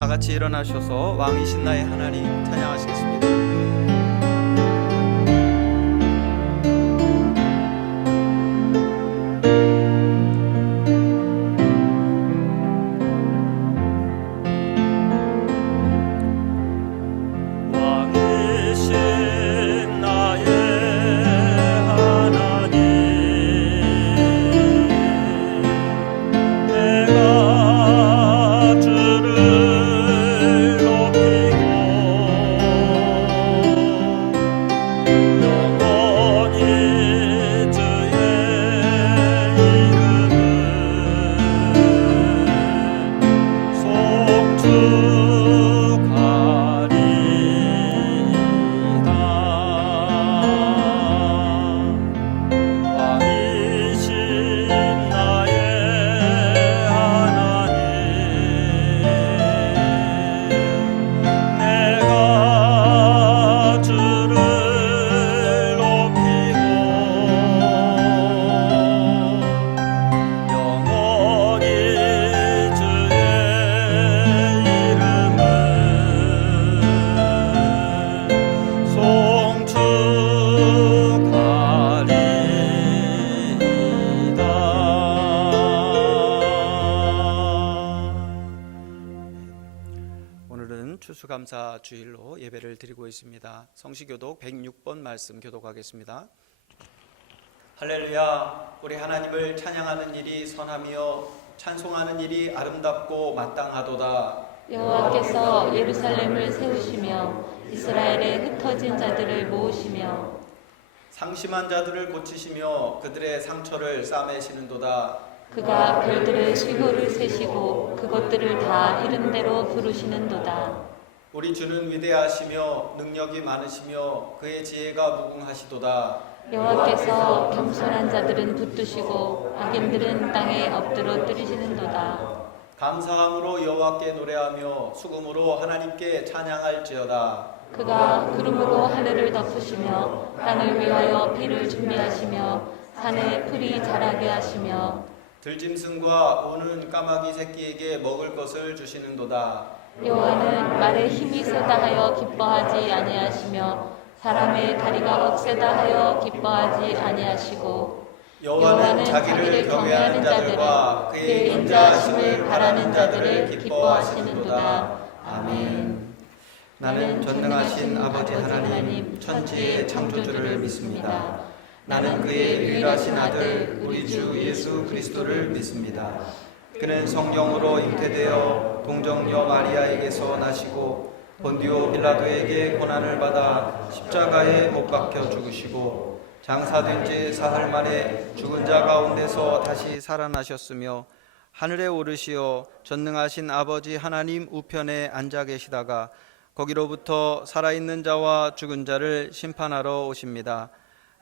다 같이 일어나셔서 왕이신 나의 하나님 찬양하시겠습니다. 추수감사 주일로 예배를 드리고 있습니다. 성시교독 106번 말씀 교독하겠습니다. 할렐루야. 우리 하나님을 찬양하는 일이 선하며 찬송하는 일이 아름답고 마땅하도다. 여호와께서 예루살렘을 세우시며 이스라엘의 흩어진 자들을 모으시며 상심한 자들을 고치시며 그들의 상처를 싸매시는도다. 그가 별들의 수효를 세시고 그것들을 다 이름대로 부르시는도다. 우리 주는 위대하시며 능력이 많으시며 그의 지혜가 무궁하시도다. 여호와께서 겸손한 자들은 붙드시고 악인들은 땅에 엎드러 뜨리시는도다. 감사함으로 여호와께 노래하며 수금으로 하나님께 찬양할지어다. 그가 구름으로 하늘을 덮으시며 땅을 위하여 비를 준비하시며 산에 풀이 자라게 하시며 들짐승과 우는 까마귀 새끼에게 먹을 것을 주시는도다. 여호와는 말에 힘이 세다 하여 기뻐하지 아니하시며 사람의 다리가 억세다 하여 기뻐하지 아니하시고 여호와는 자기를 경외하는 자들과 그의 인자하심을 바라는 자들을 기뻐하시는도다. 아멘. 나는 전능하신 아버지 하나님 천지의 창조주를 믿습니다. 나는 그의 유일하신 아들 우리 주 예수 그리스도를 믿습니다. 그는 성령으로 잉태되어 동정녀 마리아에게서 나시고 본디오 빌라도에게 고난을 받아 십자가에 못 박혀 죽으시고 장사된 지 사흘 만에 죽은 자 가운데서 다시 살아나셨으며 하늘에 오르시어 전능하신 아버지 하나님 우편에 앉아 계시다가 거기로부터 살아있는 자와 죽은 자를 심판하러 오십니다.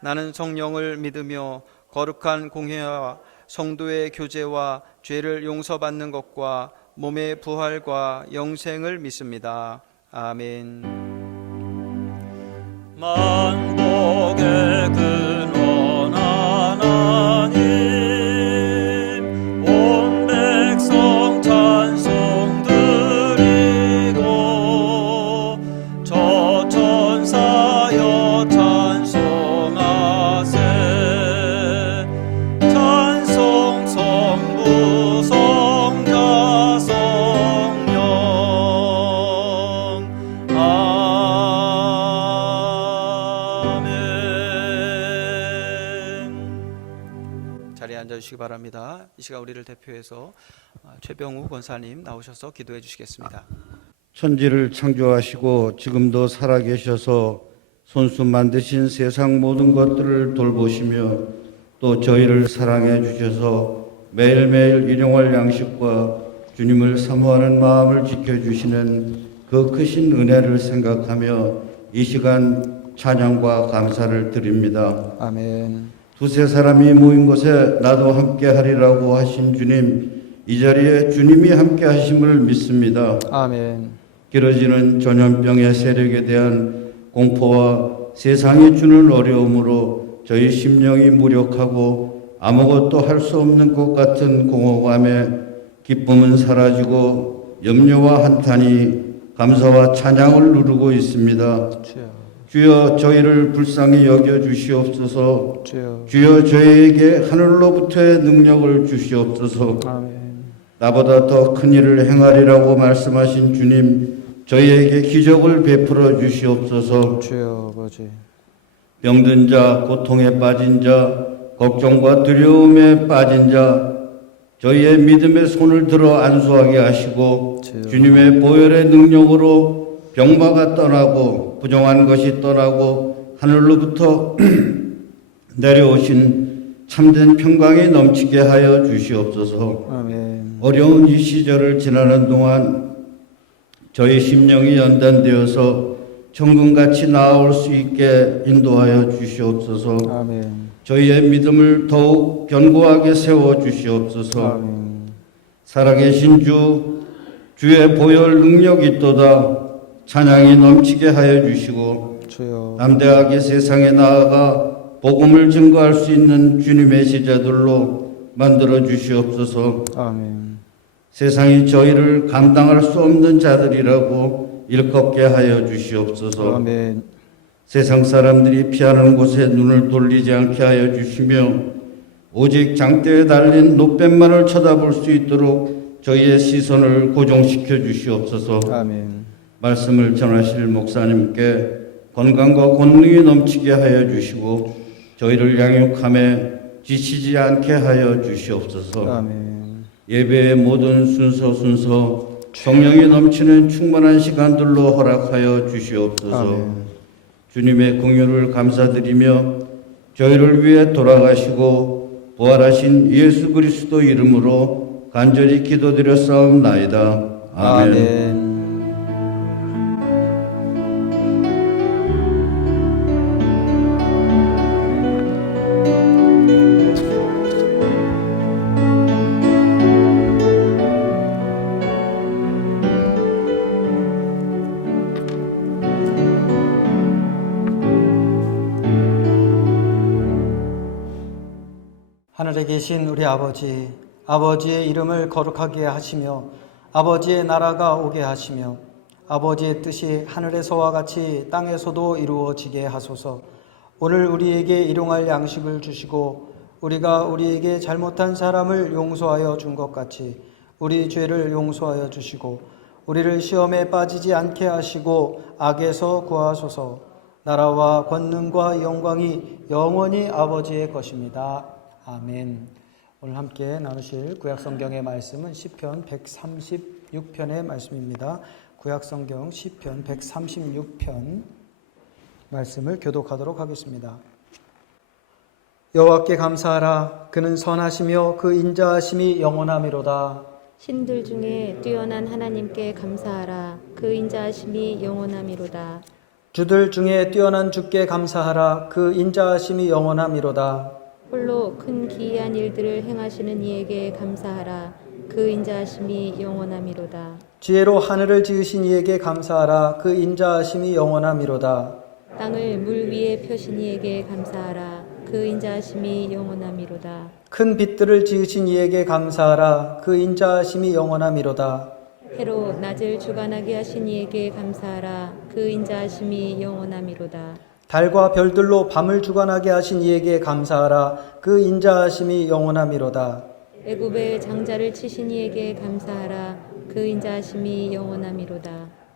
나는 성령을 믿으며 거룩한 공회와 성도의 교제와 죄를 용서받는 것과 몸의 부활과 영생을 믿습니다. 아멘. 만복의 근원 하나님 온 백성 찬송 드리고 저 천사여 찬송하세 찬송 성부 성자 성령 아멘. 자리에 앉아주시기 바랍니다. 이 시간 우리를 대표해서 최병우 권사님 나오셔서 기도해 주시겠습니다. 천지를 창조하시고 지금도 살아계셔서 손수 만드신 세상 모든 것들을 돌보시며 또 저희를 사랑해 주셔서 매일매일 일용할 양식과 주님을 사모하는 마음을 지켜주시는 그 크신 은혜를 생각하며 이 시간 찬양과 감사를 드립니다. 아멘. 두세 사람이 모인 곳에 나도 함께 하리라고 하신 주님, 이 자리에 주님이 함께 하심을 믿습니다. 아멘. 길어지는 전염병의 세력에 대한 공포와 세상이 주는 어려움으로 저희 심령이 무력하고 아무것도 할 수 없는 것 같은 공허감에 기쁨은 사라지고 염려와 한탄이 감사와 찬양을 누르고 있습니다. 주여, 주여 저희를 불쌍히 여겨 주시옵소서. 주여, 주여 저희에게 하늘로부터의 능력을 주시옵소서. 아멘. 나보다 더 큰 일을 행하리라고 말씀하신 주님, 저희에게 기적을 베풀어 주시옵소서. 주여 아버지, 병든 자, 고통에 빠진 자, 걱정과 두려움에 빠진 자, 저희의 믿음의 손을 들어 안수하게 하시고 주여. 주님의 보혈의 능력으로 병마가 떠나고 부정한 것이 떠나고 하늘로부터 내려오신 참된 평강이 넘치게 하여 주시옵소서. 아멘. 어려운 이 시절을 지나는 동안 저희 심령이 연단되어서 천국같이 나아올 수 있게 인도하여 주시옵소서. 아멘. 저희의 믿음을 더욱 견고하게 세워 주시옵소서. 아멘. 살아계신 주의 보혈 능력이 있도다. 찬양이 넘치게 하여 주시고 주여, 담대하게 세상에 나아가 복음을 증거할 수 있는 주님의 제자들로 만들어 주시옵소서. 아멘. 세상이 저희를 감당할 수 없는 자들이라고 일컫게 하여 주시옵소서. 아멘. 세상 사람들이 피하는 곳에 눈을 돌리지 않게 하여 주시며 오직 장대에 달린 노랫말을 쳐다볼 수 있도록 저희의 시선을 고정시켜 주시옵소서. 아멘. 말씀을 전하실 목사님께 건강과 권능이 넘치게 하여 주시고 저희를 양육함에 지치지 않게 하여 주시옵소서. 아멘. 예배의 모든 순서 성령이 넘치는 충만한 시간들로 허락하여 주시옵소서. 아멘. 주님의 긍휼을 감사드리며 저희를 위해 돌아가시고 부활하신 예수 그리스도 이름으로 간절히 기도드렸사옵나이다. 아멘. 아멘. 하늘에 계신 우리 아버지, 아버지의 이름을 거룩하게 하시며 아버지의 나라가 오게 하시며 아버지의 뜻이 하늘에서와 같이 땅에서도 이루어지게 하소서. 오늘 우리에게 일용할 양식을 주시고 우리가 우리에게 잘못한 사람을 용서하여 준 것 같이 우리 죄를 용서하여 주시고 우리를 시험에 빠지지 않게 하시고 악에서 구하소서. 나라와 권능과 영광이 영원히 아버지의 것입니다. 아멘. 오늘 함께 나누실 구약성경의 말씀은 시편 136편의 말씀입니다. 구약성경 시편 136편 말씀을 교독하도록 하겠습니다. 여호와께 감사하라. 그는 선하시며 그 인자하심이 영원하미로다. 신들 중에 뛰어난 하나님께 감사하라. 그 인자하심이 영원하미로다. 주들 중에 뛰어난 주께 감사하라. 그 인자하심이 영원하미로다. 홀로 큰 기이한 일들을 행하시는 이에게 감사하라. 그 인자하심이 영원하미로다. 지혜로 하늘을 지으신 이에게 감사하라. 그 인자하심이 영원하미로다. 땅을 물 위에 펴신 이에게 감사하라. 그 인자하심이 영원하미로다. 큰 빛들을 지으신 이에게 감사하라. 그 인자하심이 영원하미로다. 해로 낮을 주관하게 하신 이에게 감사하라. 그 인자하심이 영원하미로다. 달과 별들로 밤을 주관하게 하신 이에게 감사하라. 그 인자하심이 영원하미로다. 애굽의 장자를 치신 이에게 감사하라. 그 인자하심이 영원하미로다.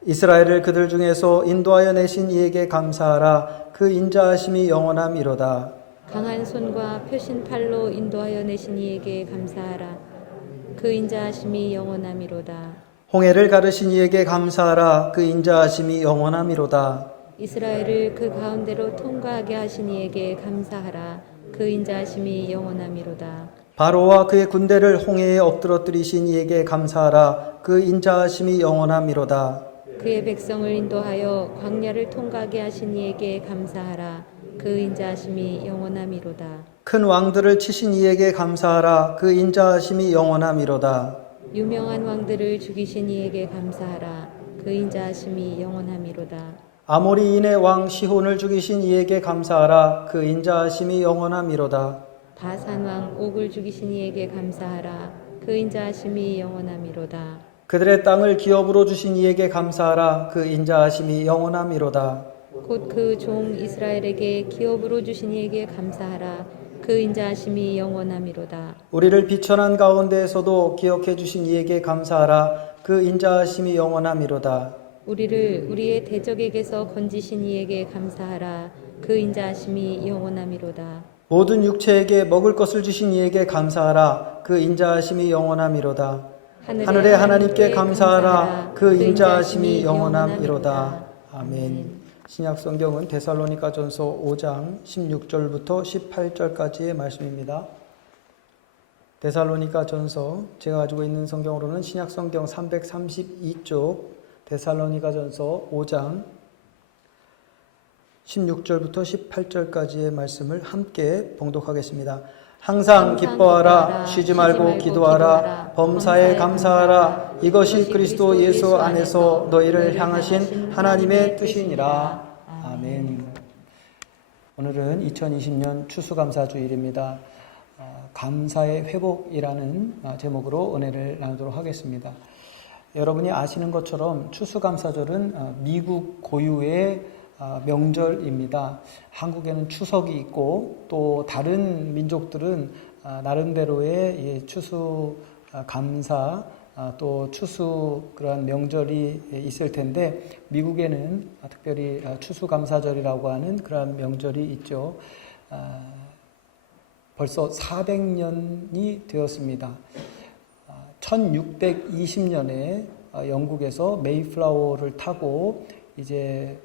이스라엘을 그들 중에서 인도하여 내신 이에게 감사하라. 그 인자하심이 영원하미로다. 강한 손과 펴신 팔로 인도하여 내신 이에게 감사하라. 그 인자하심이 영원하미로다. 홍해를 가르신 이에게 감사하라. 그 인자하심이 영원하미로다. 이스라엘을 그 가운데로 통과하게 하신 이에게 감사하라. 그 인자하심이 영원하미로다. 바로와 그의 군대를 홍해에 엎드러뜨리신 이에게 감사하라. 그 인자하심이 영원하미로다. 그의 백성을 인도하여 광야를 통과하게 하신 이에게 감사하라. 그 인자하심이 영원하미로다. 큰 왕들을 치신 이에게 감사하라. 그 인자하심이 영원하미로다. 유명한 왕들을 죽이신 이에게 감사하라. 그 인자하심이 영원하미로다. 아모리인의 왕 시혼을 죽이신 이에게 감사하라. 그 인자하심이 영원하미로다. 바산 왕 옥을 죽이신 이에게 감사하라. 그 인자하심이 영원하미로다. 그들의 땅을 기업으로 주신 이에게 감사하라. 그 인자하심이 영원함이로다. 곧 그 종 이스라엘에게 기업으로 주신 이에게 감사하라. 그 인자하심이 영원함이로다. 우리를 비천한 가운데에서도 기억해 주신 이에게 감사하라. 그 인자하심이 영원함이로다. 우리를 우리의 대적에게서 건지신 이에게 감사하라. 그 인자하심이 영원함이로다. 모든 육체에게 먹을 것을 주신 이에게 감사하라. 그 인자하심이 영원함이로다. 하늘의 하나님께 감사하라. 그 인자하심이 영원함이로다. 아멘. 신약 성경은 데살로니가전서 5장 16절부터 18절까지의 말씀입니다. 데살로니가전서 제가 가지고 있는 성경으로는 신약 성경 332쪽 데살로니가전서 5장 16절부터 18절까지의 말씀을 함께 봉독하겠습니다. 항상 기뻐하라. 쉬지 말고 기도하라. 범사에 감사하라. 이것이 그리스도 예수 안에서 너희를 향하신 하나님의 뜻이니라. 아멘. 오늘은 2020년 추수감사주일입니다. 감사의 회복이라는 제목으로 은혜를 나누도록 하겠습니다. 여러분이 아시는 것처럼 추수감사절은 미국 고유의 명절입니다. 한국에는 추석이 있고 또 다른 민족들은 나름대로의 추수 감사 또 추수 그런 명절이 있을 텐데 미국에는 특별히 추수감사절이라고 하는 그런 명절이 있죠. 벌써 400년이 되었습니다. 1620년에 영국에서 메이플라워를 타고 이제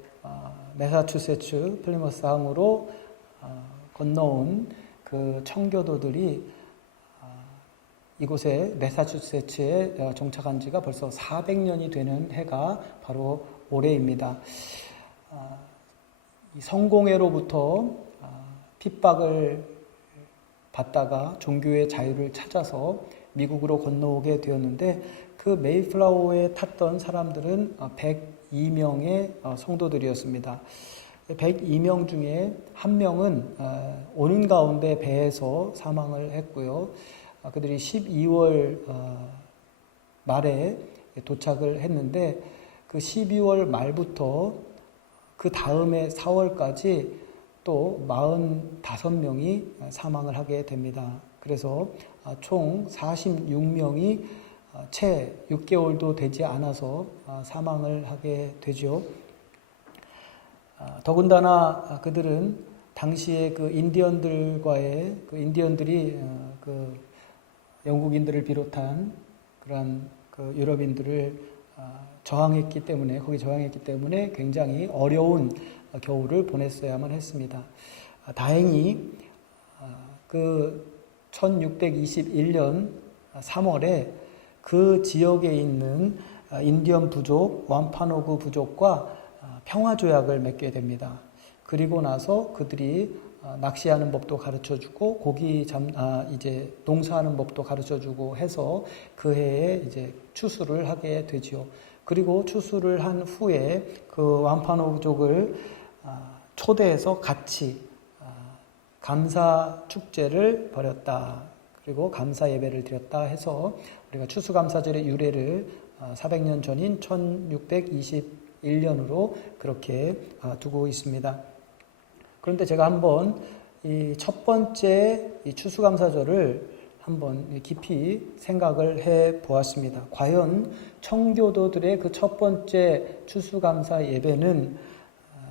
매사추세츠 플리머스 항으로 건너온 그 청교도들이 이곳에 매사추세츠에 정착한 지가 벌써 400년이 되는 해가 바로 올해입니다. 성공회로부터 픽박을 받다가 종교의 자유를 찾아서 미국으로 건너오게 되었는데 그 메이플라워에 탔던 사람들은 102명의 성도들이었습니다. 102명 중에 한 명은 오는 가운데 배에서 사망을 했고요. 그들이 12월 말에 도착을 했는데 그 12월 말부터 그 다음에 4월까지 또 45명이 사망을 하게 됩니다. 그래서 총 46명이 채 6개월도 되지 않아서 사망을 하게 되죠. 더군다나 그들은 당시에 그 인디언들과의 그 인디언들이 그 영국인들을 비롯한 그러한 그 유럽인들을 저항했기 때문에 거기 저항했기 때문에 굉장히 어려운 겨울을 보냈어야만 했습니다. 다행히 그 1621년 3월에 그 지역에 있는 인디언 부족, 완파노그 부족과 평화조약을 맺게 됩니다. 그리고 나서 그들이 낚시하는 법도 가르쳐주고 이제 농사하는 법도 가르쳐주고 해서 그 해에 이제 추수를 하게 되지요. 그리고 추수를 한 후에 그 완파노그족을 초대해서 같이 감사 축제를 벌였다. 그리고 감사 예배를 드렸다 해서 우리가 추수감사절의 유래를 400년 전인 1621년으로 그렇게 두고 있습니다. 그런데 제가 한번 이 첫 번째 이 추수감사절을 한번 깊이 생각을 해 보았습니다. 과연 청교도들의 그 첫 번째 추수감사 예배는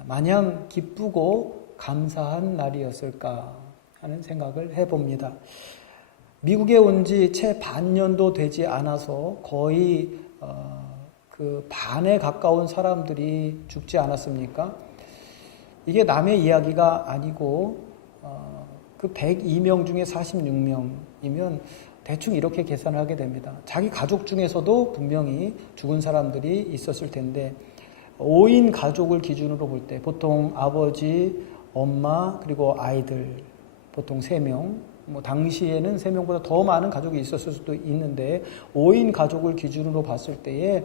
마냥 기쁘고 감사한 날이었을까 하는 생각을 해봅니다. 미국에 온 지 채 반년도 되지 않아서 거의 그 반에 가까운 사람들이 죽지 않았습니까? 이게 남의 이야기가 아니고 그 102명 중에 46명이면 대충 이렇게 계산을 하게 됩니다. 자기 가족 중에서도 분명히 죽은 사람들이 있었을 텐데 5인 가족을 기준으로 볼 때 보통 아버지, 엄마 그리고 아이들 보통 3명 뭐 당시에는 3명보다 더 많은 가족이 있었을 수도 있는데 5인 가족을 기준으로 봤을 때에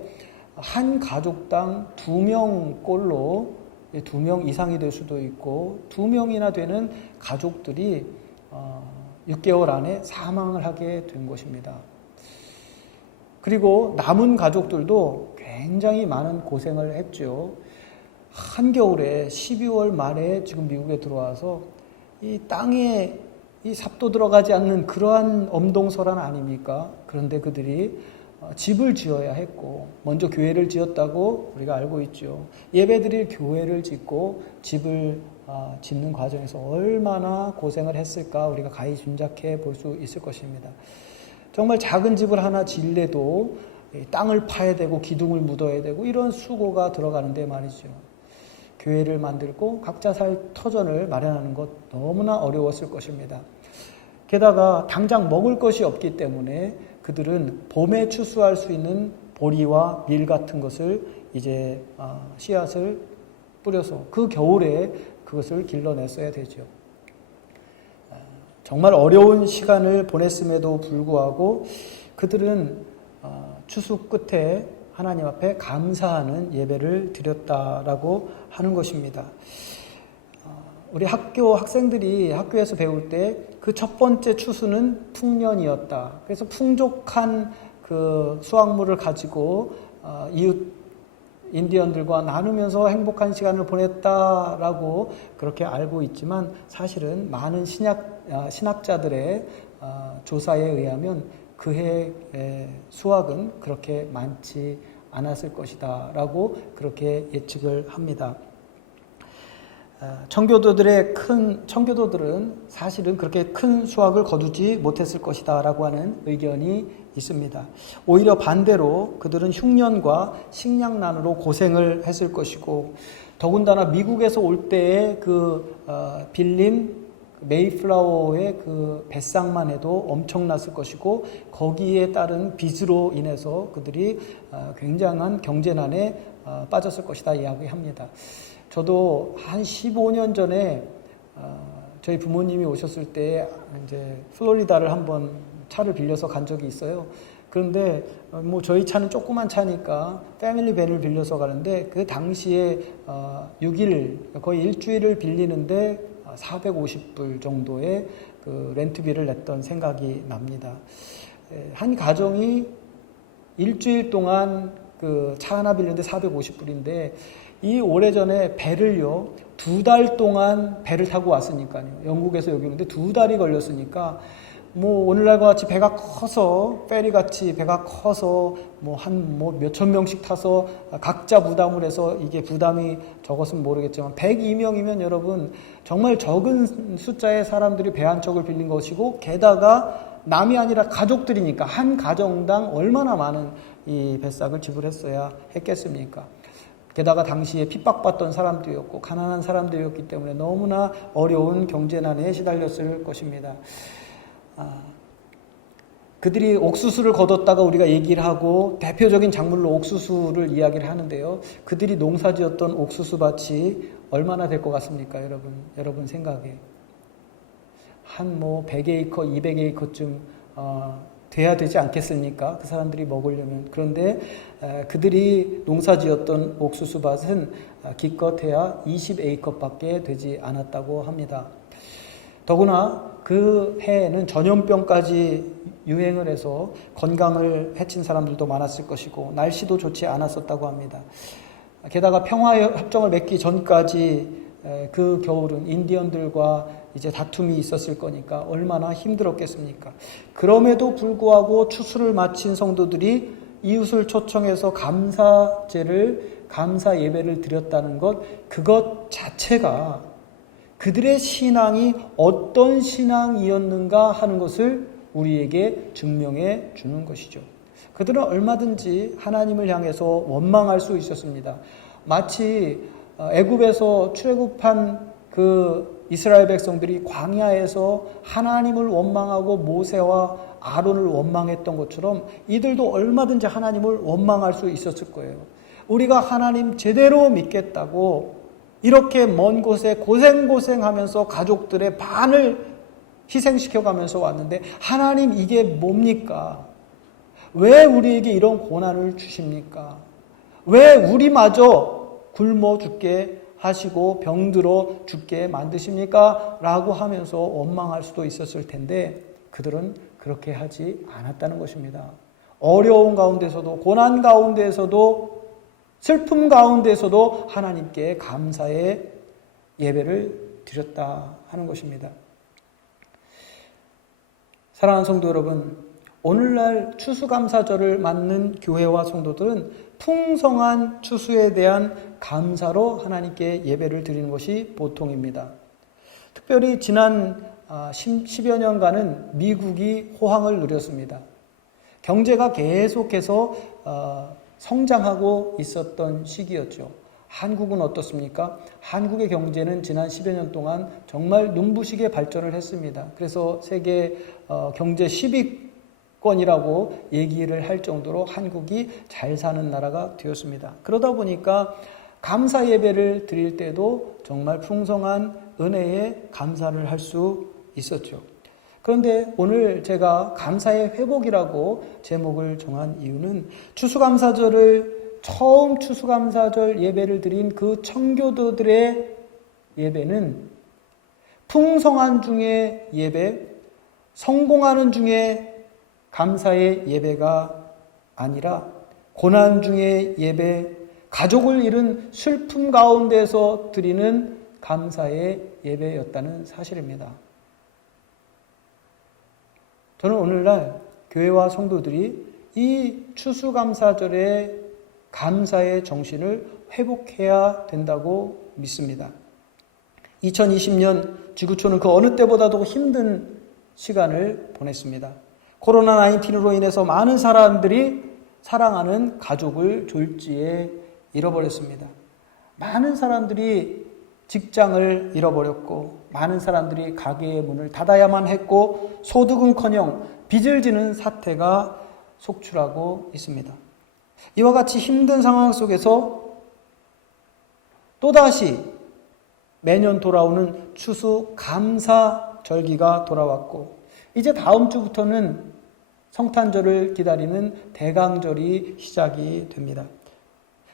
한 가족당 2명꼴로 2명 이상이 될 수도 있고 2명이나 되는 가족들이 6개월 안에 사망을 하게 된 것입니다. 그리고 남은 가족들도 굉장히 많은 고생을 했죠. 한겨울에 12월 말에 지금 미국에 들어와서 이 땅에 이 삽도 들어가지 않는 그러한 엄동설한 아닙니까? 그런데 그들이 집을 지어야 했고, 먼저 교회를 지었다고 우리가 알고 있죠. 예배드릴 교회를 짓고 집을 짓는 과정에서 얼마나 고생을 했을까 우리가 가히 짐작해 볼 수 있을 것입니다. 정말 작은 집을 하나 지으려도 땅을 파야 되고 기둥을 묻어야 되고 이런 수고가 들어가는데 말이죠. 교회를 만들고 각자 살 터전을 마련하는 것 너무나 어려웠을 것입니다. 게다가 당장 먹을 것이 없기 때문에 그들은 봄에 추수할 수 있는 보리와 밀 같은 것을 이제 씨앗을 뿌려서 그 겨울에 그것을 길러냈어야 되죠. 정말 어려운 시간을 보냈음에도 불구하고 그들은 추수 끝에 하나님 앞에 감사하는 예배를 드렸다라고 하는 것입니다. 우리 학생들이 학교에서 배울 때 그 첫 번째 추수는 풍년이었다. 그래서 풍족한 그 수확물을 가지고 이웃 인디언들과 나누면서 행복한 시간을 보냈다라고 그렇게 알고 있지만 사실은 많은 신학자들의 조사에 의하면 그해 수확은 그렇게 많지 않았을 것이다 라고 그렇게 예측을 합니다. 청교도들은 사실은 그렇게 큰 수확을 거두지 못했을 것이다 라고 하는 의견이 있습니다. 오히려 반대로 그들은 흉년과 식량난으로 고생을 했을 것이고, 더군다나 미국에서 올 때에 빌린 메이플라워의 그 뱃상만 해도 엄청났을 것이고, 거기에 따른 빚으로 인해서 그들이 굉장한 경제난에 빠졌을 것이다 이야기합니다. 저도 한 15년 전에 저희 부모님이 오셨을 때 이제 플로리다를 한번 차를 빌려서 간 적이 있어요. 그런데 뭐 저희 차는 조그만 차니까 패밀리 밴을 빌려서 가는데 그 당시에 6일 거의 일주일을 빌리는데 450불 정도의 그 렌트비를 냈던 생각이 납니다. 한 가정이 일주일 동안 그 차 하나 빌리는데 450불인데 이 오래전에 배를요 2달 동안 배를 타고 왔으니까요. 영국에서 여기 오는데 2달이 걸렸으니까 뭐 오늘날과 같이 배가 커서 페리 같이 배가 커서 뭐 몇천 명씩 타서 각자 부담을 해서 이게 부담이 적었으면 모르겠지만 102명이면 여러분 정말 적은 숫자의 사람들이 배 한 척을 빌린 것이고, 게다가 남이 아니라 가족들이니까 한 가정당 얼마나 많은 이 배싹을 지불했어야 했겠습니까? 게다가 당시에 핍박받던 사람들이었고 가난한 사람들이었기 때문에 너무나 어려운 경제난에 시달렸을 것입니다. 그들이 옥수수를 거뒀다가 우리가 얘기를 하고 대표적인 작물로 옥수수를 이야기를 하는데요. 그들이 농사지었던 옥수수밭이 얼마나 될 것 같습니까? 여러분 생각에 한 100에이커, 200에이커쯤 돼야 되지 않겠습니까? 그 사람들이 먹으려면. 그런데 그들이 농사지었던 옥수수밭은 기껏해야 20에이커밖에 되지 않았다고 합니다. 더구나 그 해에는 전염병까지 유행을 해서 건강을 해친 사람들도 많았을 것이고 날씨도 좋지 않았었다고 합니다. 게다가 평화협정을 맺기 전까지 그 겨울은 인디언들과 이제 다툼이 있었을 거니까 얼마나 힘들었겠습니까? 그럼에도 불구하고 추수를 마친 성도들이 이웃을 초청해서 감사 예배를 드렸다는 것, 그것 자체가 그들의 신앙이 어떤 신앙이었는가 하는 것을 우리에게 증명해 주는 것이죠. 그들은 얼마든지 하나님을 향해서 원망할 수 있었습니다. 마치 애굽에서 출애굽한 그 이스라엘 백성들이 광야에서 하나님을 원망하고 모세와 아론을 원망했던 것처럼 이들도 얼마든지 하나님을 원망할 수 있었을 거예요. 우리가 하나님 제대로 믿겠다고 이렇게 먼 곳에 고생하면서 가족들의 반을 희생시켜가면서 왔는데 하나님 이게 뭡니까? 왜 우리에게 이런 고난을 주십니까? 왜 우리마저 굶어 죽게 하시고 병들어 죽게 만드십니까? 라고 하면서 원망할 수도 있었을 텐데 그들은 그렇게 하지 않았다는 것입니다. 어려운 가운데서도, 고난 가운데서도, 슬픔 가운데서도 하나님께 감사의 예배를 드렸다 하는 것입니다. 사랑하는 성도 여러분, 오늘날 추수감사절을 맞는 교회와 성도들은 풍성한 추수에 대한 감사로 하나님께 예배를 드리는 것이 보통입니다. 특별히 지난 10여 년간은 미국이 호황을 누렸습니다. 경제가 계속해서 성장하고 있었던 시기였죠. 한국은 어떻습니까? 한국의 경제는 지난 10여 년 동안 정말 눈부시게 발전을 했습니다. 그래서 세계 경제 10위권이라고 얘기를 할 정도로 한국이 잘 사는 나라가 되었습니다. 그러다 보니까 감사 예배를 드릴 때도 정말 풍성한 은혜에 감사를 할 수 있었죠. 그런데 오늘 제가 감사의 회복이라고 제목을 정한 이유는 처음 추수감사절 예배를 드린 그 청교도들의 예배는 풍성한 중에 예배, 성공하는 중에 감사의 예배가 아니라 고난 중에 예배, 가족을 잃은 슬픔 가운데서 드리는 감사의 예배였다는 사실입니다. 저는 오늘날 교회와 성도들이 이 추수감사절의 감사의 정신을 회복해야 된다고 믿습니다. 2020년 지구촌은 그 어느 때보다도 힘든 시간을 보냈습니다. 코로나19로 인해서 많은 사람들이 사랑하는 가족을 졸지에 잃어버렸습니다. 많은 사람들이 직장을 잃어버렸고, 많은 사람들이 가게의 문을 닫아야만 했고, 소득은커녕 빚을 지는 사태가 속출하고 있습니다. 이와 같이 힘든 상황 속에서 또다시 매년 돌아오는 추수 감사 절기가 돌아왔고, 이제 다음 주부터는 성탄절을 기다리는 대강절이 시작이 됩니다.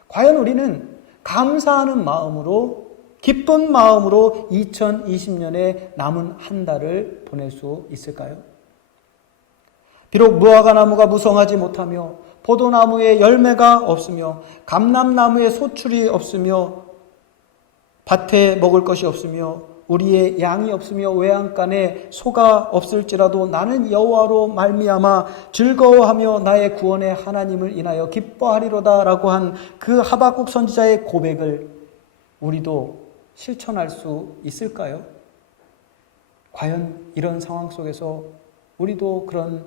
과연 우리는 감사하는 마음으로, 기쁜 마음으로 2020년에 남은 한 달을 보낼 수 있을까요? 비록 무화과 나무가 무성하지 못하며, 포도나무에 열매가 없으며, 감람나무에 소출이 없으며, 밭에 먹을 것이 없으며, 우리의 양이 없으며, 외양간에 소가 없을지라도 나는 여호와로 말미암아 즐거워하며 나의 구원의 하나님을 인하여 기뻐하리로다 라고 한 그 하박국 선지자의 고백을 우리도 실천할 수 있을까요? 과연 이런 상황 속에서 우리도 그런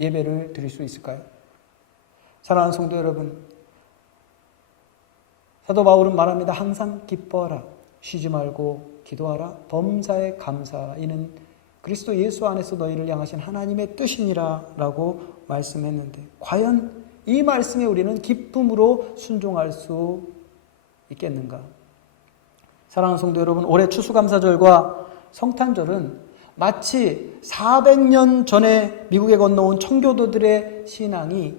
예배를 드릴 수 있을까요? 사랑하는 성도 여러분, 사도 바울은 말합니다. 항상 기뻐하라, 쉬지 말고 기도하라, 범사에 감사하라. 이는 그리스도 예수 안에서 너희를 향하신 하나님의 뜻이니라 라고 말씀했는데, 과연 이 말씀에 우리는 기쁨으로 순종할 수 있겠는가? 사랑하는 성도 여러분, 올해 추수감사절과 성탄절은 마치 400년 전에 미국에 건너온 청교도들의 신앙이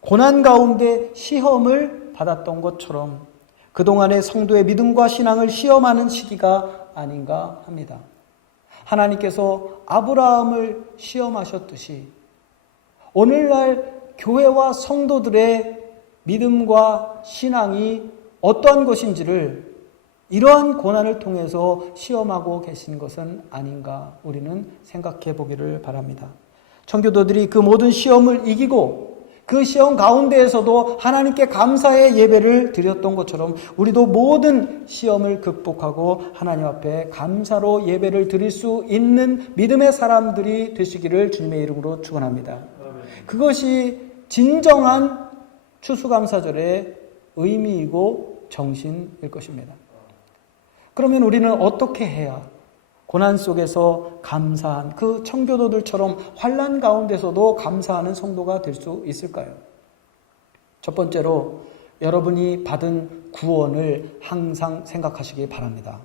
고난 가운데 시험을 받았던 것처럼 그동안의 성도의 믿음과 신앙을 시험하는 시기가 아닌가 합니다. 하나님께서 아브라함을 시험하셨듯이 오늘날 교회와 성도들의 믿음과 신앙이 어떠한 것인지를 이러한 고난을 통해서 시험하고 계신 것은 아닌가 우리는 생각해 보기를 바랍니다. 청교도들이 그 모든 시험을 이기고 그 시험 가운데에서도 하나님께 감사의 예배를 드렸던 것처럼 우리도 모든 시험을 극복하고 하나님 앞에 감사로 예배를 드릴 수 있는 믿음의 사람들이 되시기를 주님의 이름으로 축원합니다. 그것이 진정한 추수감사절의 의미이고 정신일 것입니다. 그러면 우리는 어떻게 해야 고난 속에서 감사한 그 청교도들처럼 환난 가운데서도 감사하는 성도가 될 수 있을까요? 첫 번째로 여러분이 받은 구원을 항상 생각하시기 바랍니다.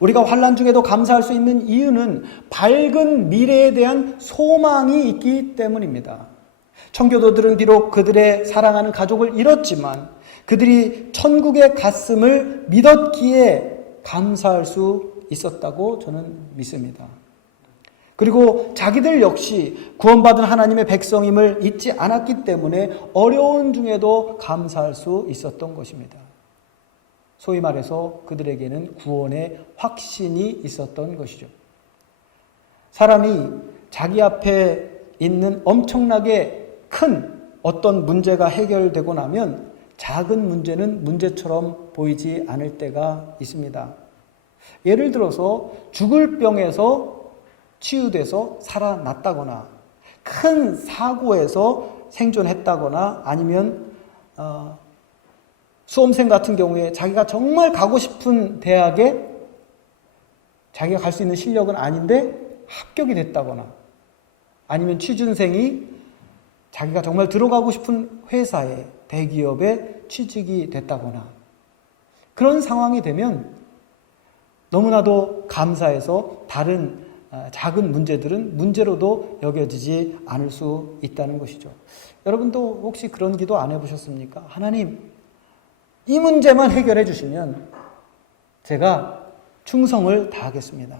우리가 환난 중에도 감사할 수 있는 이유는 밝은 미래에 대한 소망이 있기 때문입니다. 청교도들은 비록 그들의 사랑하는 가족을 잃었지만 그들이 천국에 갔음을 믿었기에 감사할 수 있었다고 저는 믿습니다. 그리고 자기들 역시 구원받은 하나님의 백성임을 잊지 않았기 때문에 어려운 중에도 감사할 수 있었던 것입니다. 소위 말해서 그들에게는 구원의 확신이 있었던 것이죠. 사람이 자기 앞에 있는 엄청나게 큰 어떤 문제가 해결되고 나면 작은 문제는 문제처럼 보이지 않을 때가 있습니다. 예를 들어서 죽을 병에서 치유돼서 살아났다거나 큰 사고에서 생존했다거나 아니면 수험생 같은 경우에 자기가 정말 가고 싶은 대학에 자기가 갈 수 있는 실력은 아닌데 합격이 됐다거나 아니면 취준생이 자기가 정말 들어가고 싶은 회사에 대기업에 취직이 됐다거나 그런 상황이 되면 너무나도 감사해서 다른 작은 문제들은 문제로도 여겨지지 않을 수 있다는 것이죠. 여러분도 혹시 그런 기도 안 해보셨습니까? 하나님, 이 문제만 해결해 주시면 제가 충성을 다하겠습니다.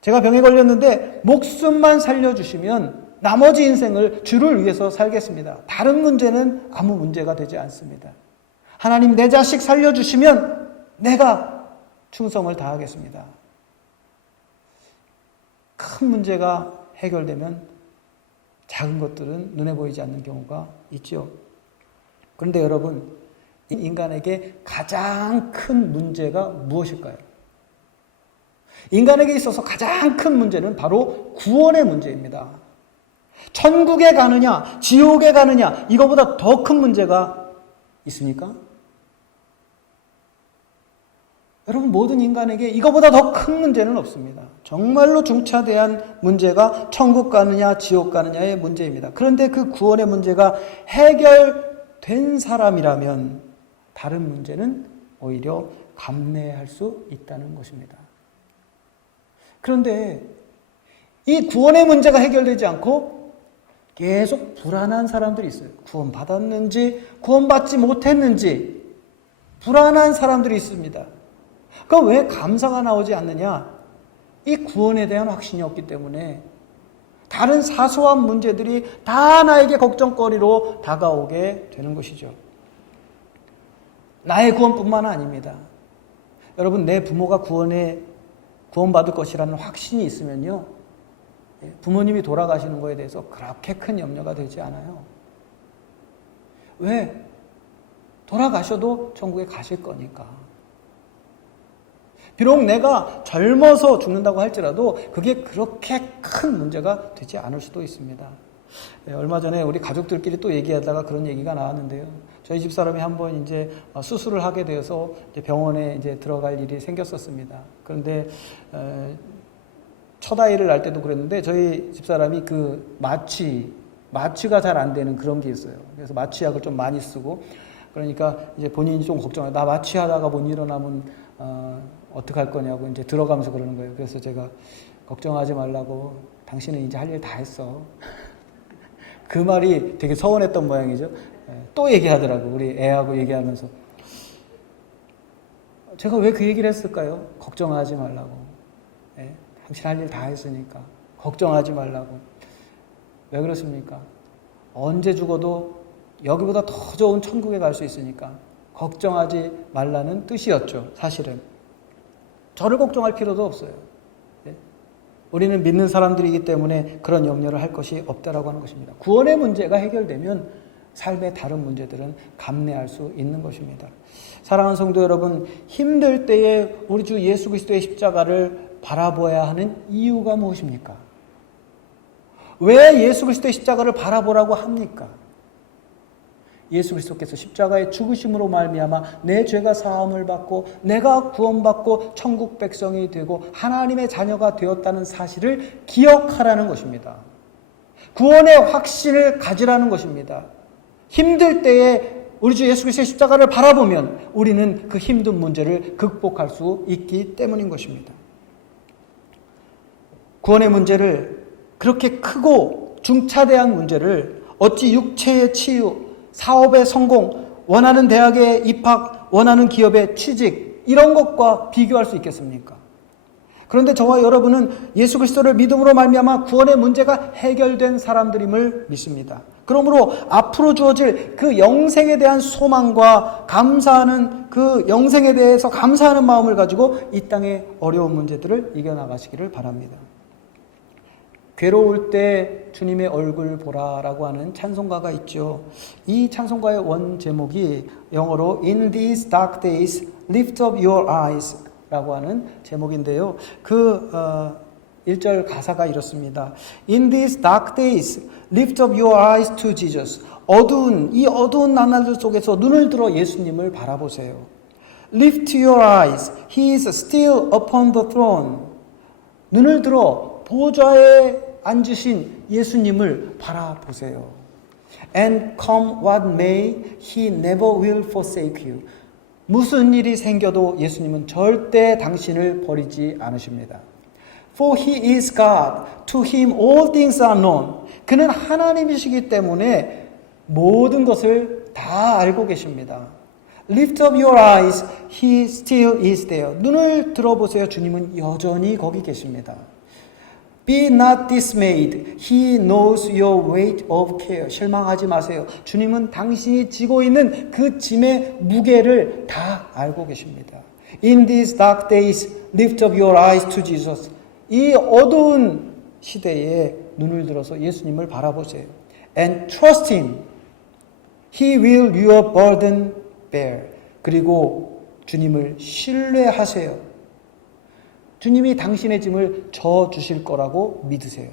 제가 병에 걸렸는데 목숨만 살려주시면 나머지 인생을 주를 위해서 살겠습니다. 다른 문제는 아무 문제가 되지 않습니다. 하나님, 내 자식 살려주시면 내가 충성을 다하겠습니다. 큰 문제가 해결되면 작은 것들은 눈에 보이지 않는 경우가 있죠. 그런데 여러분, 인간에게 가장 큰 문제가 무엇일까요? 인간에게 있어서 가장 큰 문제는 바로 구원의 문제입니다. 천국에 가느냐, 지옥에 가느냐, 이거보다 더 큰 문제가 있습니까? 여러분, 모든 인간에게 이거보다 더 큰 문제는 없습니다. 정말로 중차대한 문제가 천국 가느냐, 지옥 가느냐의 문제입니다. 그런데 그 구원의 문제가 해결된 사람이라면 다른 문제는 오히려 감내할 수 있다는 것입니다. 그런데 이 구원의 문제가 해결되지 않고 계속 불안한 사람들이 있어요. 구원받았는지, 구원받지 못했는지 불안한 사람들이 있습니다. 그럼 왜 감사가 나오지 않느냐? 이 구원에 대한 확신이 없기 때문에 다른 사소한 문제들이 다 나에게 걱정거리로 다가오게 되는 것이죠. 나의 구원뿐만 아닙니다. 여러분, 내 부모가 구원받을 것이라는 확신이 있으면요, 부모님이 돌아가시는 것에 대해서 그렇게 큰 염려가 되지 않아요. 왜? 돌아가셔도 천국에 가실 거니까. 비록 내가 젊어서 죽는다고 할지라도 그게 그렇게 큰 문제가 되지 않을 수도 있습니다. 얼마 전에 우리 가족들끼리 또 얘기하다가 그런 얘기가 나왔는데요. 저희 집사람이 한번 이제 수술을 하게 되어서 이제 병원에 이제 들어갈 일이 생겼었습니다. 그런데 첫 아이를 낳을 때도 그랬는데 저희 집사람이 그 마취가 잘 안 되는 그런 게 있어요. 그래서 마취약을 좀 많이 쓰고, 그러니까 이제 본인이 좀 걱정해요. 나 마취하다가 못 일어나면 어떡할 거냐고 이제 들어가면서 그러는 거예요. 그래서 제가 걱정하지 말라고, 당신은 이제 할 일 다 했어. 그 말이 되게 서운했던 모양이죠. 또 얘기하더라고, 우리 애하고 얘기하면서. 제가 왜 그 얘기를 했을까요? 걱정하지 말라고. 당신 할 일 다 했으니까 걱정하지 말라고. 왜 그렇습니까? 언제 죽어도 여기보다 더 좋은 천국에 갈 수 있으니까 걱정하지 말라는 뜻이었죠, 사실은. 저를 걱정할 필요도 없어요. 우리는 믿는 사람들이기 때문에 그런 염려를 할 것이 없다라고 하는 것입니다. 구원의 문제가 해결되면 삶의 다른 문제들은 감내할 수 있는 것입니다. 사랑하는 성도 여러분, 힘들 때에 우리 주 예수 그리스도의 십자가를 바라보아야 하는 이유가 무엇입니까? 왜 예수 그리스도의 십자가를 바라보라고 합니까? 예수 그리스도께서 십자가의 죽으심으로 말미암아 내 죄가 사함을 받고 내가 구원받고 천국 백성이 되고 하나님의 자녀가 되었다는 사실을 기억하라는 것입니다. 구원의 확신을 가지라는 것입니다. 힘들 때에 우리 주 예수 그리스도의 십자가를 바라보면 우리는 그 힘든 문제를 극복할 수 있기 때문인 것입니다. 구원의 문제를, 그렇게 크고 중차대한 문제를 어찌 육체의 치유, 사업의 성공, 원하는 대학에 입학, 원하는 기업에 취직, 이런 것과 비교할 수 있겠습니까? 그런데 저와 여러분은 예수 그리스도를 믿음으로 말미암아 구원의 문제가 해결된 사람들임을 믿습니다. 그러므로 앞으로 주어질 그 영생에 대한 소망과 감사하는 그 영생에 대해서 감사하는 마음을 가지고 이 땅의 어려운 문제들을 이겨나가시기를 바랍니다. 괴로울 때 주님의 얼굴 보라라고 하는 찬송가가 있죠. 이 찬송가의 원 제목이 영어로 In these dark days lift up your eyes 라고 하는 제목인데요. 그 1절 가사가 이렇습니다. In these dark days lift up your eyes to Jesus. 이 어두운 나날들 속에서 눈을 들어 예수님을 바라보세요. Lift your eyes. He is still upon the throne. 눈을 들어 보좌에 앉으신 예수님을 바라보세요. And come what may, he never will forsake you. 무슨 일이 생겨도 예수님은 절대 당신을 버리지 않으십니다. For he is God. To him all things are known. 그는 하나님이시기 때문에 모든 것을 다 알고 계십니다. Lift up your eyes. He still is there. 눈을 들어보세요. 주님은 여전히 거기 계십니다. Be not dismayed. He knows your weight of care. 실망하지 마세요. 주님은 당신이 지고 있는 그 짐의 무게를 다 알고 계십니다. In these dark days, lift up your eyes to Jesus. 이 어두운 시대에 눈을 들어서 예수님을 바라보세요. And trust Him. He will your burden bear. 그리고 주님을 신뢰하세요. 주님이 당신의 짐을 져주실 거라고 믿으세요.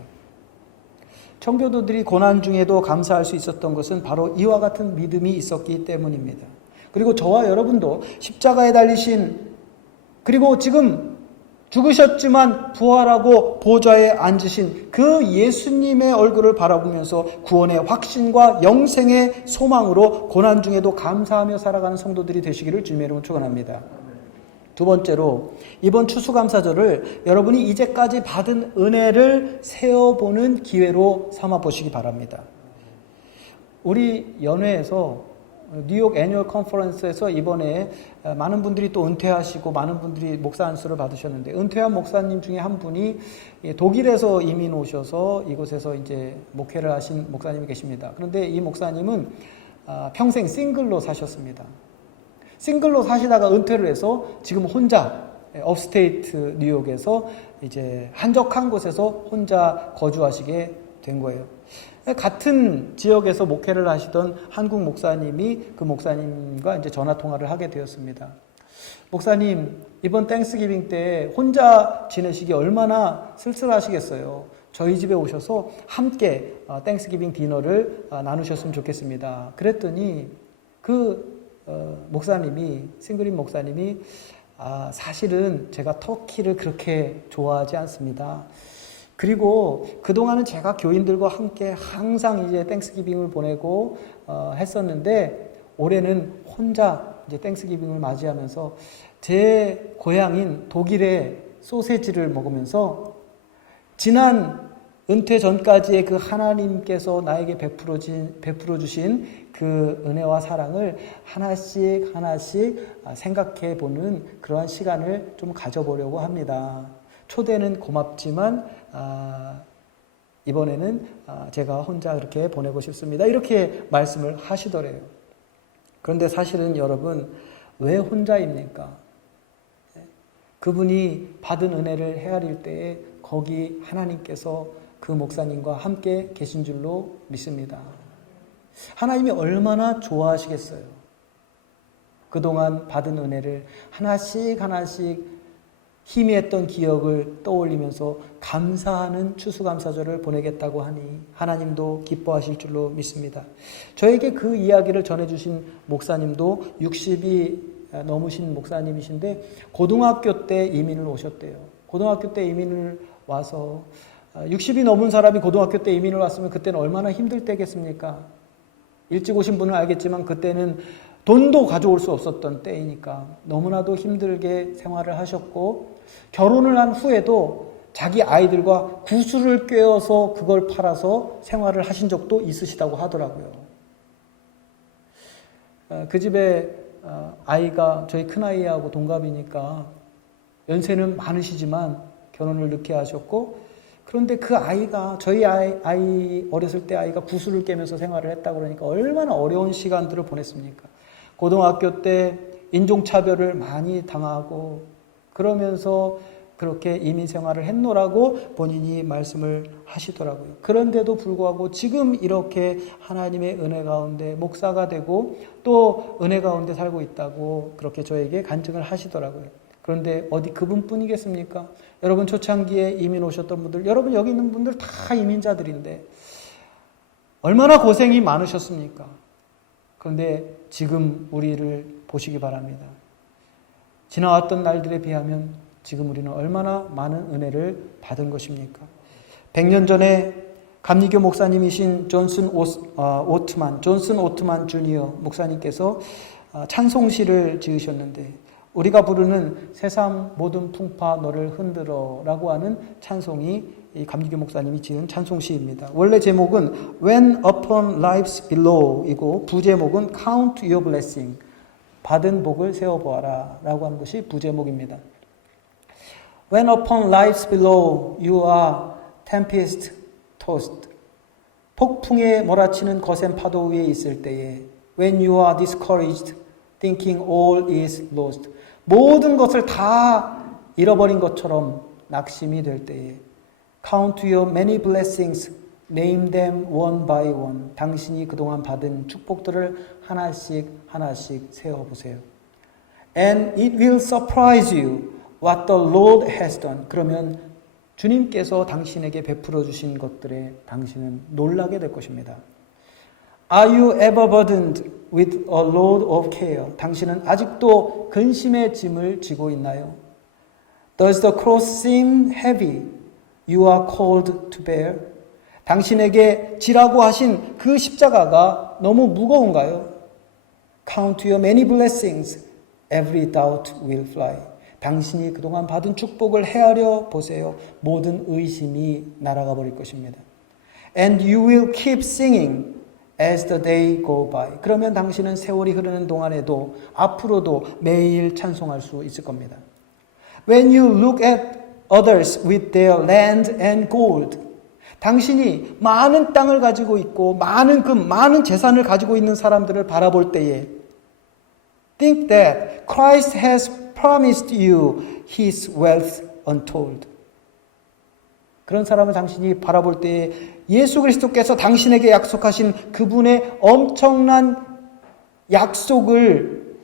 청교도들이 고난 중에도 감사할 수 있었던 것은 바로 이와 같은 믿음이 있었기 때문입니다. 그리고 저와 여러분도 십자가에 달리신, 그리고 지금 죽으셨지만 부활하고 보좌에 앉으신 그 예수님의 얼굴을 바라보면서 구원의 확신과 영생의 소망으로 고난 중에도 감사하며 살아가는 성도들이 되시기를 주님의 이름으로 축원합니다. 두 번째로, 이번 추수감사절을 여러분이 이제까지 받은 은혜를 세어보는 기회로 삼아보시기 바랍니다. 우리 연회에서 뉴욕 애뉴얼 컨퍼런스에서 이번에 많은 분들이 또 은퇴하시고 많은 분들이 목사 안수를 받으셨는데, 은퇴한 목사님 중에 한 분이 독일에서 이민 오셔서 이곳에서 이제 목회를 하신 목사님이 계십니다. 그런데 이 목사님은 평생 싱글로 사셨습니다. 싱글로 사시다가 은퇴를 해서 지금 혼자 업스테이트 뉴욕에서 이제 한적한 곳에서 혼자 거주하시게 된 거예요. 같은 지역에서 목회를 하시던 한국 목사님이 그 목사님과 이제 전화 통화를 하게 되었습니다. 목사님, 이번 땡스기빙 때 혼자 지내시기 얼마나 쓸쓸하시겠어요. 저희 집에 오셔서 함께 땡스기빙 디너를 나누셨으면 좋겠습니다. 그랬더니 그 목사님이, 싱글인 목사님이 사실은 제가 터키를 그렇게 좋아하지 않습니다. 그리고 그동안은 제가 교인들과 함께 항상 이제 땡스기빙을 보내고 했었는데, 올해는 혼자 이제 땡스기빙을 맞이하면서 제 고향인 독일의 소세지를 먹으면서 지난 은퇴 전까지의 그 하나님께서 나에게 베풀어 주신 그 은혜와 사랑을 하나씩 생각해 보는 그러한 시간을 좀 가져보려고 합니다. 초대는 고맙지만 이번에는 제가 혼자 그렇게 보내고 싶습니다. 이렇게 말씀을 하시더래요. 그런데 사실은 여러분, 왜 혼자입니까? 그분이 받은 은혜를 헤아릴 때에 거기 하나님께서 그 목사님과 함께 계신 줄로 믿습니다. 하나님이 얼마나 좋아하시겠어요. 그동안 받은 은혜를 하나씩 희미했던 기억을 떠올리면서 감사하는 추수감사절을 보내겠다고 하니 하나님도 기뻐하실 줄로 믿습니다. 저에게 그 이야기를 전해주신 목사님도 60이 넘으신 목사님이신데 고등학교 때 이민을 오셨대요. 고등학교 때 이민을 와서 60이 넘은 사람이 고등학교 때 이민을 왔으면 그때는 얼마나 힘들 때겠습니까? 일찍 오신 분은 알겠지만 그때는 돈도 가져올 수 없었던 때이니까 너무나도 힘들게 생활을 하셨고, 결혼을 한 후에도 자기 아이들과 구슬을 꿰어서 그걸 팔아서 생활을 하신 적도 있으시다고 하더라고요. 그 집에 아이가 저희 큰아이하고 동갑이니까 연세는 많으시지만 결혼을 늦게 하셨고, 그런데 그 아이가, 저희 아이 어렸을 때 아이가 구슬을 깨면서 생활을 했다 그러니까 얼마나 어려운 시간들을 보냈습니까? 고등학교 때 인종차별을 많이 당하고 그러면서 그렇게 이민 생활을 했노라고 본인이 말씀을 하시더라고요. 그런데도 불구하고 지금 이렇게 하나님의 은혜 가운데 목사가 되고 또 은혜 가운데 살고 있다고 그렇게 저에게 간증을 하시더라고요. 그런데 어디 그분뿐이겠습니까? 여러분 초창기에 이민 오셨던 분들, 여러분 여기 있는 분들 다 이민자들인데 얼마나 고생이 많으셨습니까? 그런데 지금 우리를 보시기 바랍니다. 지나왔던 날들에 비하면 지금 우리는 얼마나 많은 은혜를 받은 것입니까? 100년 전에 감리교 목사님이신 존슨 오트만 주니어 목사님께서 찬송시를 지으셨는데 우리가 부르는 세상 모든 풍파 너를 흔들어 라고 하는 찬송이 이 감리교 목사님이 지은 찬송시입니다. 원래 제목은 When upon life's below 이고 부제목은 Count your blessing, 받은 복을 세어보아라 라고 하는 것이 부제목입니다. When upon life's below you are tempest tossed, 폭풍에 몰아치는 거센 파도 위에 있을 때에 When you are discouraged, thinking all is lost, 모든 것을 다 잃어버린 것처럼 낙심이 될 때에 Count your many blessings, name them one by one, 당신이 그동안 받은 축복들을 하나씩 하나씩 세어보세요. And it will surprise you what the Lord has done. 그러면 주님께서 당신에게 베풀어 주신 것들에 당신은 놀라게 될 것입니다. Are you ever burdened with a load of care? 당신은 아직도 근심의 짐을 지고 있나요? Does the cross seem heavy? You are called to bear. 당신에게 지라고 하신 그 십자가가 너무 무거운가요? Count your many blessings. Every doubt will fly. 당신이 그동안 받은 축복을 헤아려 보세요. 모든 의심이 날아가 버릴 것입니다. And you will keep singing as the day go by. 그러면 당신은 세월이 흐르는 동안에도 앞으로도 매일 찬송할 수 있을 겁니다. When you look at others with their land and gold. 당신이 많은 땅을 가지고 있고 많은 금, 많은 재산을 가지고 있는 사람들을 바라볼 때에 think that Christ has promised you his wealth untold. 그런 사람을 당신이 바라볼 때에 예수 그리스도께서 당신에게 약속하신 그분의 엄청난 약속을,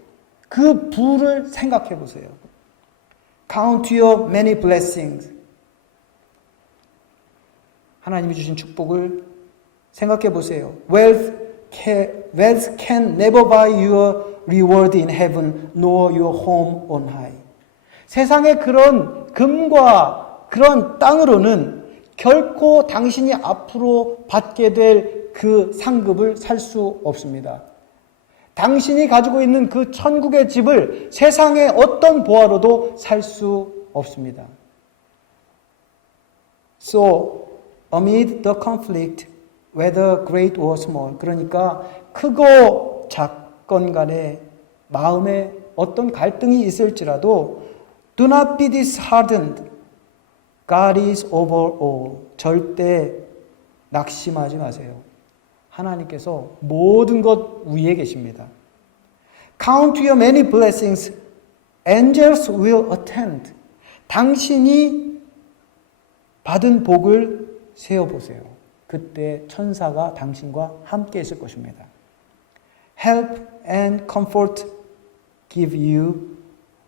그 부를 생각해 보세요. Count your many blessings. 하나님이 주신 축복을 생각해 보세요. Wealth can never buy your reward in heaven, nor your home on high. 세상의 그런 금과 그런 땅으로는 결코 당신이 앞으로 받게 될 그 상급을 살 수 없습니다. 당신이 가지고 있는 그 천국의 집을 세상의 어떤 보화로도 살 수 없습니다. So, amid the conflict, whether great or small, 그러니까 크고 작건 간에 마음에 어떤 갈등이 있을지라도 do not be disheartened. God is over all. 절대 낙심하지 마세요. 하나님께서 모든 것 위에 계십니다. Count your many blessings. Angels will attend. 당신이 받은 복을 세어보세요. 그때 천사가 당신과 함께 있을 것입니다. Help and comfort give you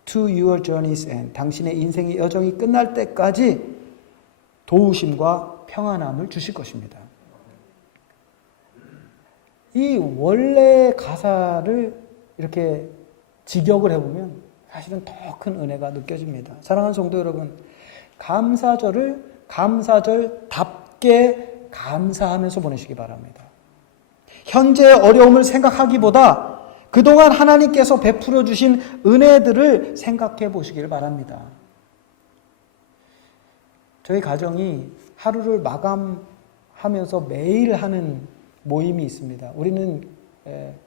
to your journey's end. 당신의 인생의 여정이 끝날 때까지 도우심과 평안함을 주실 것입니다. 이 원래 가사를 이렇게 직역을 해보면 사실은 더 큰 은혜가 느껴집니다. 사랑하는 성도 여러분, 감사절을 감사절답게 감사하면서 보내시기 바랍니다. 현재의 어려움을 생각하기보다 그동안 하나님께서 베풀어 주신 은혜들을 생각해 보시길 바랍니다. 저희 가정이 하루를 마감하면서 매일 하는 모임이 있습니다. 우리는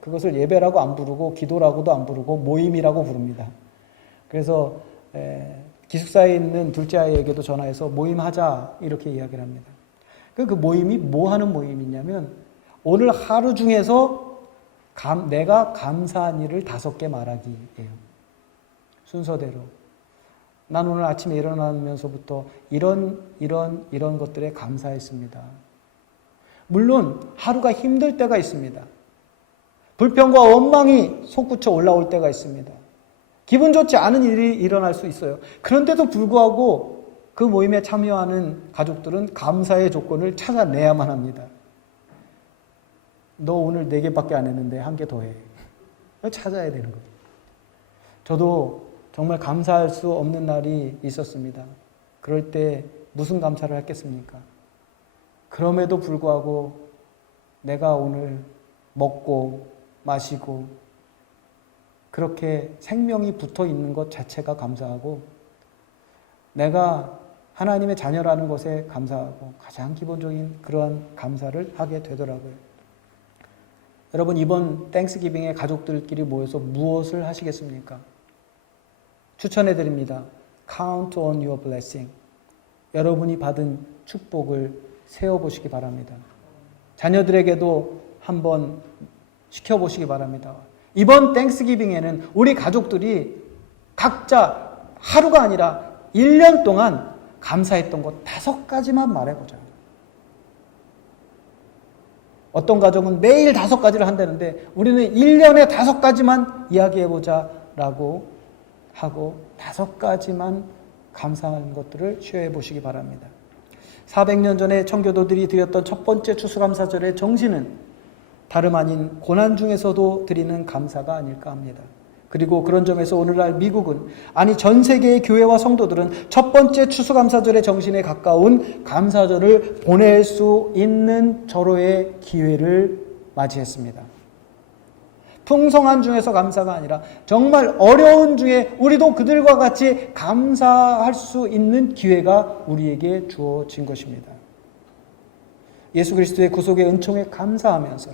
그것을 예배라고 안 부르고 기도라고도 안 부르고 모임이라고 부릅니다. 그래서 기숙사에 있는 둘째 아이에게도 전화해서 모임하자 이렇게 이야기를 합니다. 그 모임이 뭐 하는 모임이냐면 오늘 하루 중에서 내가 감사한 일을 5개 말하기예요. 순서대로. 난 오늘 아침에 일어나면서부터 이런 것들에 감사했습니다. 물론 하루가 힘들 때가 있습니다. 불평과 원망이 솟구쳐 올라올 때가 있습니다. 기분 좋지 않은 일이 일어날 수 있어요. 그런데도 불구하고 그 모임에 참여하는 가족들은 감사의 조건을 찾아내야만 합니다. 너 오늘 4개밖에 안 했는데 1개 더 해. 찾아야 되는 거예요. 저도 정말 감사할 수 없는 날이 있었습니다. 그럴 때 무슨 감사를 했겠습니까? 그럼에도 불구하고 내가 오늘 먹고 마시고 그렇게 생명이 붙어 있는 것 자체가 감사하고 내가 하나님의 자녀라는 것에 감사하고 가장 기본적인 그러한 감사를 하게 되더라고요. 여러분 이번 땡스기빙에 가족들끼리 모여서 무엇을 하시겠습니까? 추천해 드립니다. Count on your blessing. 여러분이 받은 축복을 세어보시기 바랍니다. 자녀들에게도 한번 시켜보시기 바랍니다. 이번 땡스기빙에는 우리 가족들이 각자 하루가 아니라 1년 동안 감사했던 것 5가지만 말해보자. 어떤 가족은 매일 5가지를 한다는데 우리는 1년에 5가지만 이야기해보자 라고 하고 5가지만 감사한 것들을 쉐어해 보시기 바랍니다. 400년 전에 청교도들이 드렸던 첫 번째 추수감사절의 정신은 다름 아닌 고난 중에서도 드리는 감사가 아닐까 합니다. 그리고 그런 점에서 오늘날 미국은 아니 전 세계의 교회와 성도들은 첫 번째 추수감사절의 정신에 가까운 감사절을 보낼 수 있는 절호의 기회를 맞이했습니다. 풍성한 중에서 감사가 아니라 정말 어려운 중에 우리도 그들과 같이 감사할 수 있는 기회가 우리에게 주어진 것입니다. 예수 그리스도의 구속의 은총에 감사하면서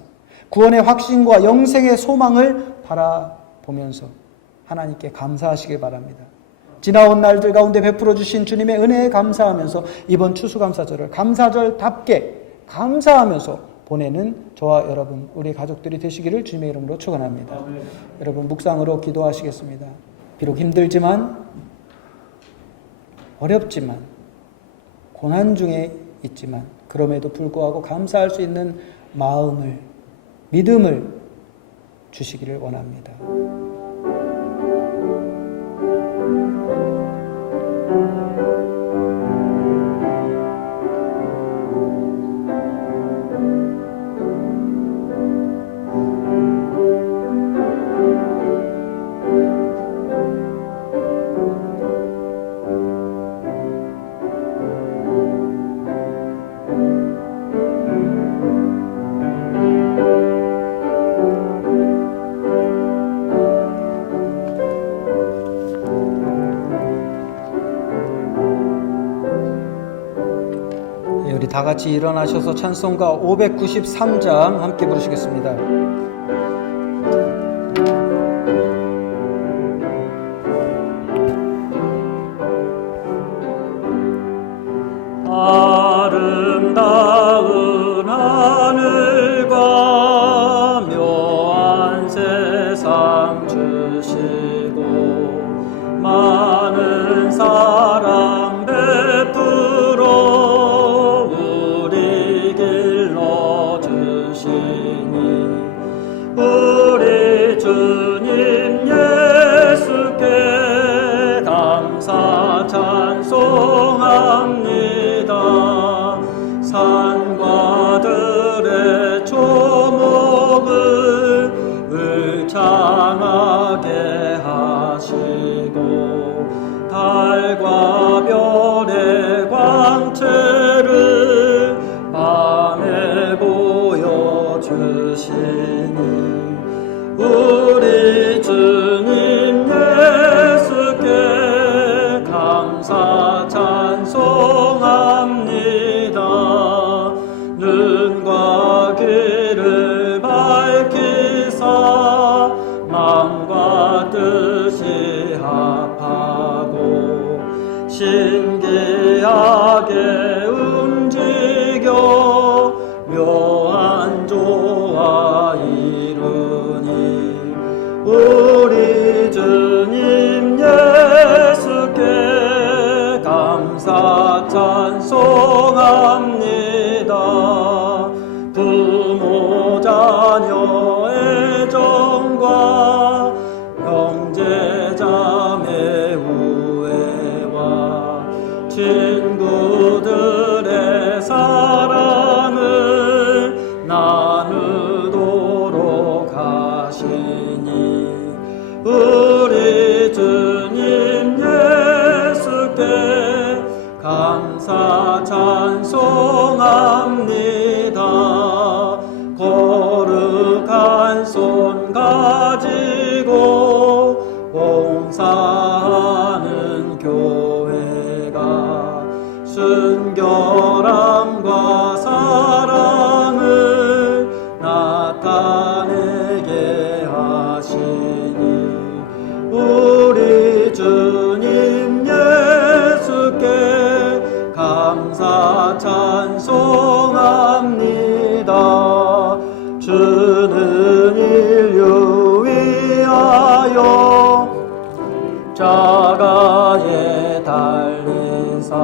구원의 확신과 영생의 소망을 바라보면서 하나님께 감사하시길 바랍니다. 지나온 날들 가운데 베풀어 주신 주님의 은혜에 감사하면서 이번 추수감사절을 감사절답게 감사하면서 보내는 저와 여러분, 우리 가족들이 되시기를 주님의 이름으로 축원합니다. 여러분 묵상으로 기도하시겠습니다. 비록 힘들지만 어렵지만 고난 중에 있지만 그럼에도 불구하고 감사할 수 있는 마음을 믿음을 주시기를 원합니다. 우리 다 같이 일어나셔서 찬송가 593장 함께 부르시겠습니다. 아름다운 하늘과 묘한 세상 주시고 많은 사랑 베풀어 우리 주님 예수께 감사 찬송합니다. 산과 들의 조목을 울창하게 하시고 달과 별의 광채를 밤에 보여주시니 우리 주님 예수께 감사 찬송합니다. 눈과 귀를 밝히사 마음과 신기하게 움직여 묘한 조화 이루니 우리 주님 예수께 감사 찬송합니다. 부모 자녀의 정과 형제 자매 우애와 친구들의 사랑을 나누도록 하시니 우리 주님 예수께 감사 찬송합니다. 거룩한 손 가지고 봉사하는 교회가 순결함과 사랑을 나타내게 하시니 우리 주님 예수께 감사 찬송합니다. 주는 인류 위하여 자가에 달리사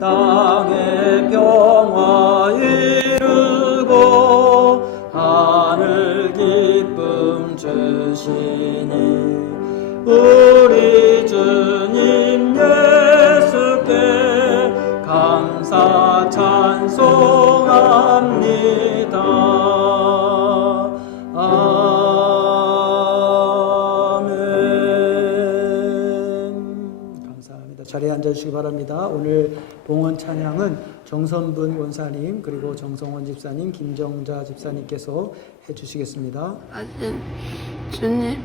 땅에 평화 이루고 하늘 기쁨 주시니 우리 주님 예수께 감사 찬송합니다. 아멘. 감사합니다. 자리에 앉아주시기 바랍니다. 오늘 봉헌 찬양은 정선분 원사님 그리고 정성원 집사님, 김정자 집사님께서 해주시겠습니다. 하신 주님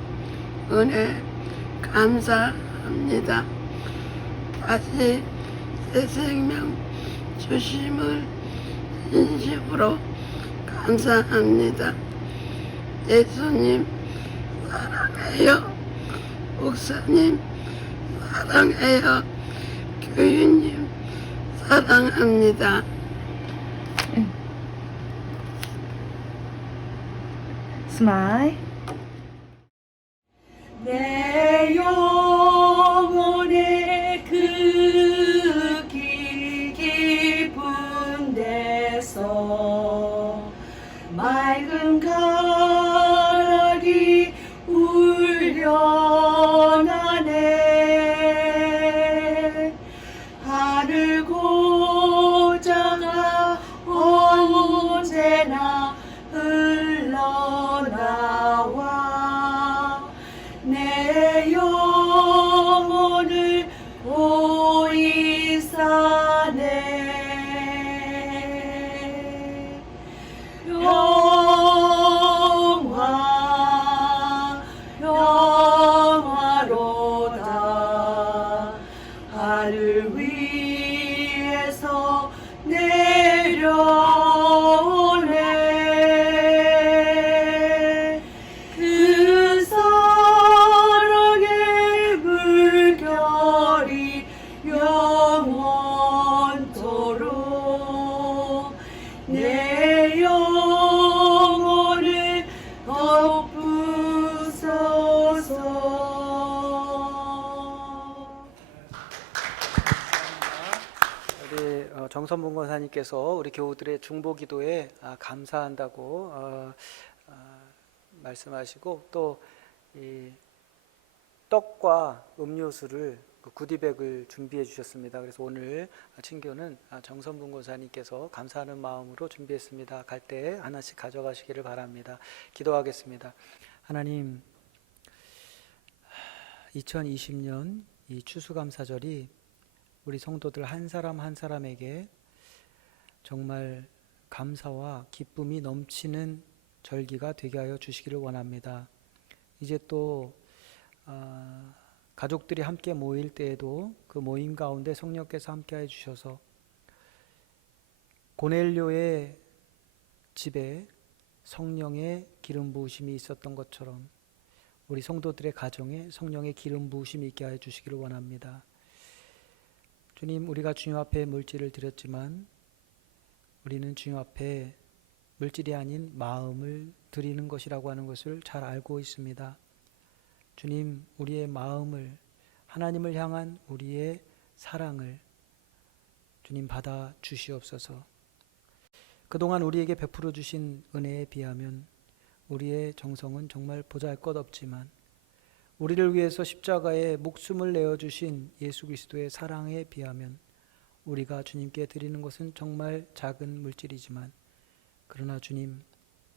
은혜 감사합니다. 다시 새 생명 주심을 진심으로 감사합니다. 예수님 사랑해요. 목사님 사랑해요. 교유님 사랑합니다. 스마일. 내 영혼의 그 깊은 데서 맑은 가락이 울려나네. 하늘 고장아 언제나 흘러나와 내 영혼을 보이사네. 영화로다 하늘 위에서 내려오네. 그 사랑의 물결이 영원토록 내 영혼을 덮으소서. 우리 정선봉 권사님께서 우리 교우들의 중보기도에 감사한다고 말씀하시고 또 이 떡과 음료수를 구디백을 준비해 주셨습니다. 그래서 오늘 친교는 정선봉 권사님께서 감사하는 마음으로 준비했습니다. 갈 때 하나씩 가져가시기를 바랍니다. 기도하겠습니다. 하나님, 2020년 이 추수감사절이 우리 성도들 한 사람 한 사람에게 정말 감사와 기쁨이 넘치는 절기가 되게 하여 주시기를 원합니다. 이제 또 가족들이 함께 모일 때에도 그 모임 가운데 성령께서 함께 해 주셔서 고넬료의 집에 성령의 기름 부으심이 있었던 것처럼 우리 성도들의 가정에 성령의 기름 부으심이 있게 해 주시기를 원합니다. 주님, 우리가 주님 앞에 물질을 드렸지만 우리는 주님 앞에 물질이 아닌 마음을 드리는 것이라고 하는 것을 잘 알고 있습니다. 주님, 우리의 마음을, 하나님을 향한 우리의 사랑을 주님 받아 주시옵소서. 그동안 우리에게 베풀어 주신 은혜에 비하면 우리의 정성은 정말 보잘것없지만 우리를 위해서 십자가에 목숨을 내어주신 예수 그리스도의 사랑에 비하면 우리가 주님께 드리는 것은 정말 작은 물질이지만 그러나 주님,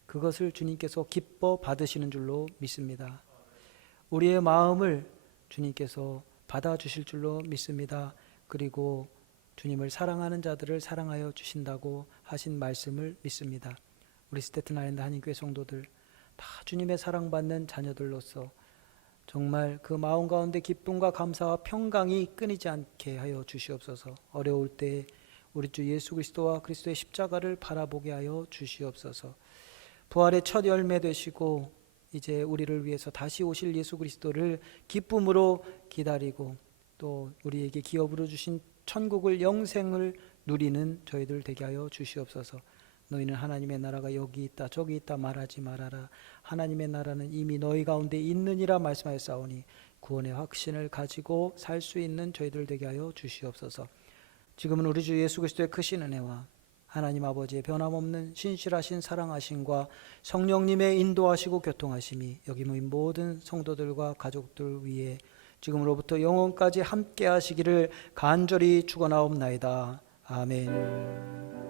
그것을 주님께서 기뻐 받으시는 줄로 믿습니다. 우리의 마음을 주님께서 받아주실 줄로 믿습니다. 그리고 주님을 사랑하는 자들을 사랑하여 주신다고 하신 말씀을 믿습니다. 우리 스테튼 아일랜드 한인교회 성도들 다 주님의 사랑받는 자녀들로서 정말 그 마음 가운데 기쁨과 감사와 평강이 끊이지 않게 하여 주시옵소서. 어려울 때 우리 주 예수 그리스도와 그리스도의 십자가를 바라보게 하여 주시옵소서. 부활의 첫 열매 되시고 이제 우리를 위해서 다시 오실 예수 그리스도를 기쁨으로 기다리고 또 우리에게 기업으로 주신 천국을 영생을 누리는 저희들 되게 하여 주시옵소서. 너희는 하나님의 나라가 여기 있다 저기 있다 말하지 말아라. 하나님의 나라는 이미 너희 가운데 있느니라 말씀하였사오니 구원의 확신을 가지고 살 수 있는 저희들 되게 하여 주시옵소서. 지금은 우리 주 예수 그리스도의 크신 은혜와 하나님 아버지의 변함없는 신실하신 사랑하심과 성령님의 인도하시고 교통하심이 여기 모인 모든 성도들과 가족들 위에 지금으로부터 영원까지 함께 하시기를 간절히 축원하옵나이다. 아멘.